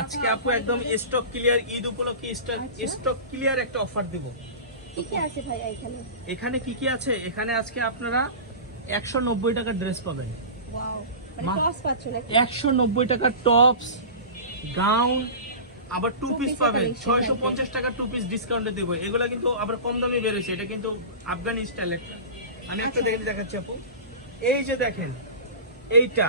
আজকে আপু একদম স্টক ক্লিয়ার, ঈদ উপলক্ষে স্টক ক্লিয়ার একটা অফার দেব। কি কি আছে ভাইয়া এখানে? এখানে কি কি আছে? এখানে আজকে আপনারা 190 টাকার ড্রেস পাবেন। ওয়াও, মানে টপস পাচ্ছ নাকি? 190 টাকার টপস, গাউন, আবার টু পিস piece পাবেন। collection 650 টাকা টু পিস ডিসকাউন্টে দেব। এগুলা কিন্তু আবার কম দামে বের হয়েছে, এটা কিন্তু আফগানি স্টাইল একটা। আমি একটা দেখাচ্ছি আপু, এই যে দেখেন এইটা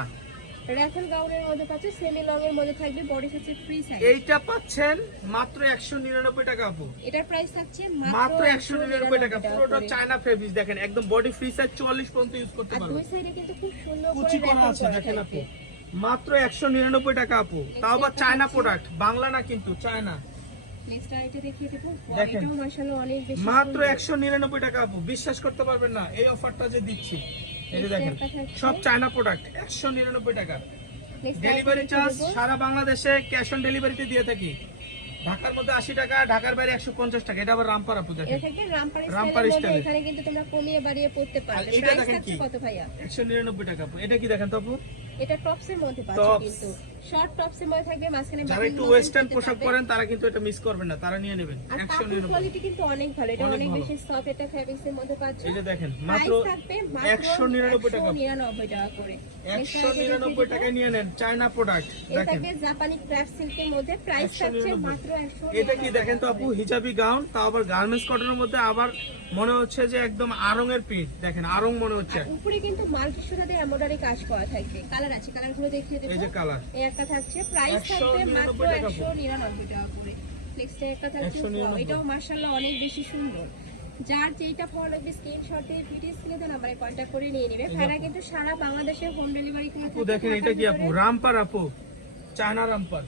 রাফেল গাউনের মধ্যে পাচ্ছ, সেমি লং এর মধ্যে থাকবে, বডি হচ্ছে ফ্রি সাইজ। এইটা পাচ্ছেন মাত্র 199 টাকা আপু। এটার প্রাইস থাকছে মাত্র 199 টাকা। পুরোটা চায়না ফেব্রিক, দেখেন একদম বডি ফ্রি সাইজ 44 পর্যন্ত ইউজ করতে আর পারবেন। দুই সাইডে কিন্তু খুব সুন্দর করে কুচি করা আছে, দেখেন আপু মাত্র 199 টাকা আপু। তাও আবার চায়না প্রোডাক্ট, বাংলা না কিন্তু চায়না। নেক্সট আইটেম দেখিয়ে দেব, দেখেন এটাও মাশাআল্লাহ অনেক বেশি মাত্র 199 টাকা আপু। বিশ্বাস করতে পারবেন না এই অফারটা যে দিচ্ছি। এই যে দেখেন সব চায়না প্রোডাক্ট 199 টাকা। ডেলিভারি চার্জ সারা বাংলাদেশে ক্যাশ অন ডেলিভারিতে দিয়ে থাকি। ঢাকার মধ্যে 80 টাকা, ঢাকার বাইরে 150 টাকা। এটা আবার রামপার আপু, দেখেন রামপার স্টাইল। এখানে কিন্তু তোমরা কমিয়ে বাড়িয়ে পড়তে পারবে। এটা দেখেন কি কত ভাইয়া? 199 টাকা আপু। এটা কি দেখেন তো আপু, এটা টপস এর মধ্যে পাচ্ছ, কিন্তু শর্ট টপস এর মধ্যে থাকবে, মাঝখানে যারা একটু ওয়েস্টার্ন পোশাক পরেন তারা কিন্তু এটা মিস করবেন না, তারা নিয়ে নেবেন। আর কাপড় কোয়ালিটি কিন্তু অনেক ভালো, এটা অনেক বেশি সফট, এটা ফেব্রিক্স এর মধ্যে পাচ্ছ। এই যে দেখেন মাত্র 199 টাকা। 199 টাকা করে। 199 টাকায় নিয়ে নেন চায়না প্রোডাক্ট। এটা দেখেন থাকবে জাপানি ক্রাফট সিল্কের মধ্যে, প্রাইস থাকছে মাত্র 199। এটা কি দেখেন তো আপু, হিজাবি গাউন, তাও আবার গার্মেন্টস কটনের মধ্যে, আবার মনে হচ্ছে যে একদম আরং এর প্রিন্ট। দেখেন আরং মনে হচ্ছে। উপরে কিন্তু মাল্টি সুতাতে এমব্রয়ডারি কাজ করা থাকবে। কালার আছে, কালারগুলো দেখিয়ে দেব। এই যে কালার, এই একটা থাকছে, প্রাইস থাকবে মাত্র 199 টাকা করে। নেক্সট একটা থাকছে, এটাও মাশাআল্লাহ অনেক বেশি সুন্দর। যার যেটা ভালো লাগবে স্ক্রিনশট দিয়ে ভিডিও স্ক্রিনে দেন, আমারে কন্টাক্ট করে নিয়ে নেবে। ভাড়া কিন্তু সারা বাংলাদেশে হোম ডেলিভারি করে আপু দেখেন এটা কি আপু, রামপার আপু, চায়না রামপার।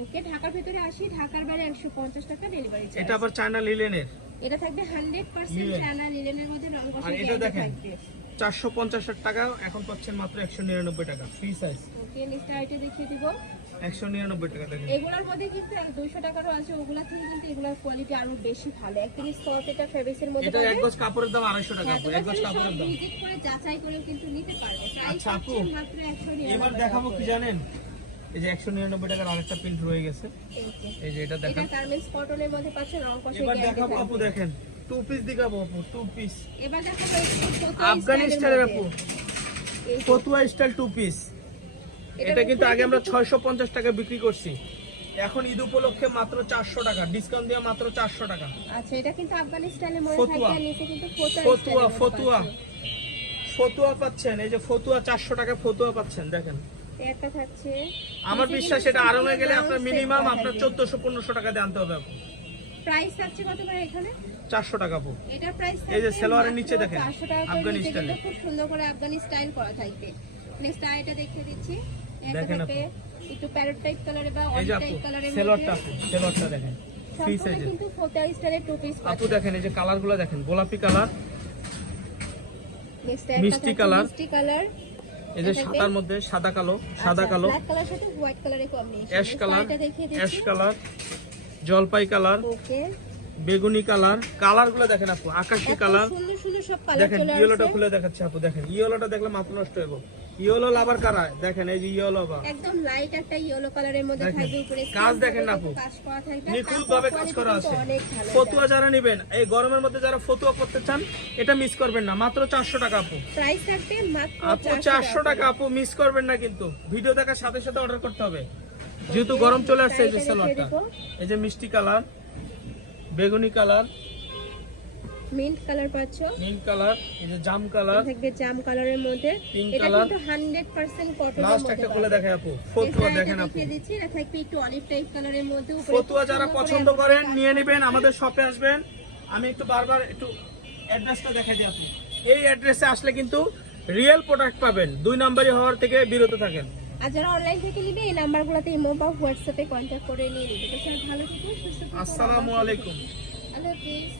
ওকে, ঢাকার ভিতরে 80, ঢাকার বাইরে 150 টাকা ডেলিভারি চার্জ। এটা আবার চায়না লিলেনের। এটা থাকবে 100% চায়না লিনেনের মধ্যে, রং কষে এটা দেখেন 450 টাকা, এখন পাচ্ছেন মাত্র 199 টাকা ফ্রি সাইজ। ওকে, নেক্সট আইটেম দেখিয়ে দিব। 199 টাকা দেখেন। এগুলোর মধ্যে কিন্তু 200 টাকারও আছে, ওগুলা থেকে কিন্তু এগুলোর কোয়ালিটি আরো বেশি ভালো। একদম সফট, এটা ফেব্রিক্স এর মধ্যে। এটা এক গজ কাপড়ের দাম 250 টাকা আপু, এক গজ কাপড়ের দাম। ভিজিট করে যাচাই করে কিন্তু নিতে পারবে। প্রাইস আপু মাত্র 199। এবার দেখাবো কি জানেন, এই যে 199 টাকার আরেকটা প্রিন্ট রয়ে গেছে। এই যে এটা দেখেন, এটা গার্মেন্টস কটনের মধ্যে পাচ্ছে, রং কষে। এবার দেখাবো আপু, দেখেন টু পিস দেখাবো আপু, টু পিস। এবার দেখাবো আফগানি স্টাইলের আপু, ফতুয়া স্টাইল টু পিস। এটা কিন্তু আগে আমরা 650 টাকা বিক্রি করছি, এখন ঈদ উপলক্ষে মাত্র 400 টাকা ডিসকাউন্ট দিয়ে মাত্র 400 টাকা। আচ্ছা, এটা কিন্তু আফগানি স্টাইলের মধ্যে ফতুয়া, থাকে, নিচে কিন্তু ফতুয়া ফতুয়া ফতুয়া পাচ্ছেন। এই যে ফতুয়া 400 টাকা ফতুয়া পাচ্ছেন, দেখেন একটা থাকছে। আমার বিশ্বাস এটা আরো হয়ে গেলে আপনার মিনিমাম আপনার 1400-1500 টাকা দিয়ে আনতে হবে আপু। প্রাইস থাকছে কত করে এখানে? 400 টাকা আপু। এটা প্রাইস এই যে সেলোয়ারের নিচে দেখেন 400 টাকা করে, আফগানি নিচে স্টাইল, কিন্তু খুব সুন্দর করে আফগানি স্টাইল করা থাকবে। নেক্সট আইটা দেখিয়ে দিচ্ছি। একটা দেখেন থাকবে একটু প্যারট টাইপ কালারে বা এই অলিভ যে আপু টাইপ কালারের সেলোয়ারটা মধ্যে। আপু, সেলোয়ারটা দেখেন ফ্রি সম্পূর্ণ সাইজে কিন্তু ফোটা স্টাইলের টু পিস আপু। দেখেন এই যে কালারগুলো দেখেন, গোলাপি কালার, নেক্সট মিষ্টি কালার, মিষ্টি কালার, এই যে সাদার মধ্যে সাদা কালো, সাদা কালো, ব্ল্যাক কালার সাথে হোয়াইট কালারের কম্বিনেশন। অ্যাশ কালার, এটা দেখিয়ে অ্যাশ দিচ্ছি। কালার, জলপাই কালার, ওকে, বেগুনি কালার। কালারগুলো দেখেন আপু, আকাশী কালার। সুন্দর সুন্দর সব কালার দেখেন চলে ইয়েলোটা আসছে। খুলে দেখাচ্ছি আপু, দেখেন ইয়েলোটা দেখলে মাথা নষ্ট হইব। ইয়েলো লাভার কারা, দেখেন এই যে ইয়েলো বা একদম লাইট একটা ইয়েলো কালারের মধ্যে থাকবে। উপরে কাজ দেখেন না আপু, কাজ করা থাকবে, নিখুঁত ভাবে কাজ করা আছে। অনেক ভালো। ফতুয়া যারা নেবেন, এই গরমের মধ্যে যারা ফতুয়া পড়তে চান, এটা মিস করবেন না, মাত্র 400 টাকা আপু। প্রাইস থাকবে মাত্র আপু 400 টাকা আপু, মিস করবেন না কিন্তু। ভিডিও দেখার সাথে সাথে অর্ডার করতে হবে, যেহেতু গরম চলে আসছে। এই যে সালোয়ারটা, এই যে মিষ্টি কালার, বেগুনি কালার, মিন্ট কালার পাচ্ছো, মিন্ট কালার, এই যে জাম কালার, থাকবে জাম কালারের মধ্যে। পিঙ্ক এটা কালার। কিন্তু 100% কটনের লাস্ট মধ্যে। একটা খুলে দেখাই আপু, ফতুয়া দেখেন আপু। দেখিয়ে দিচ্ছি, এটা থাকবে একটু অলিভ টাইপ কালারের মধ্যে। উপরে ফতুয়া যারা পছন্দ করেন নিয়ে নেবেন, আমাদের শপে আসবেন। আমি একটু বারবার একটু অ্যাড্রেসটা দেখাই দিই আপনি। এই অ্যাড্রেসে আসলে কিন্তু রিয়েল প্রোডাক্ট পাবেন, 2 নম্বরই হওয়ার থেকে বিরত থাকেন। আর যারা অনলাইন থেকে নিবে এই নাম্বারগুলোতে ইমো বা হোয়াটসঅ্যাপে কন্টাক্ট করে নিয়ে নিবে। তো সবাই ভালো থেকো, সুস্থ থেকো। আসসালামু আলাইকুম। আল্লাহ হাফেজ।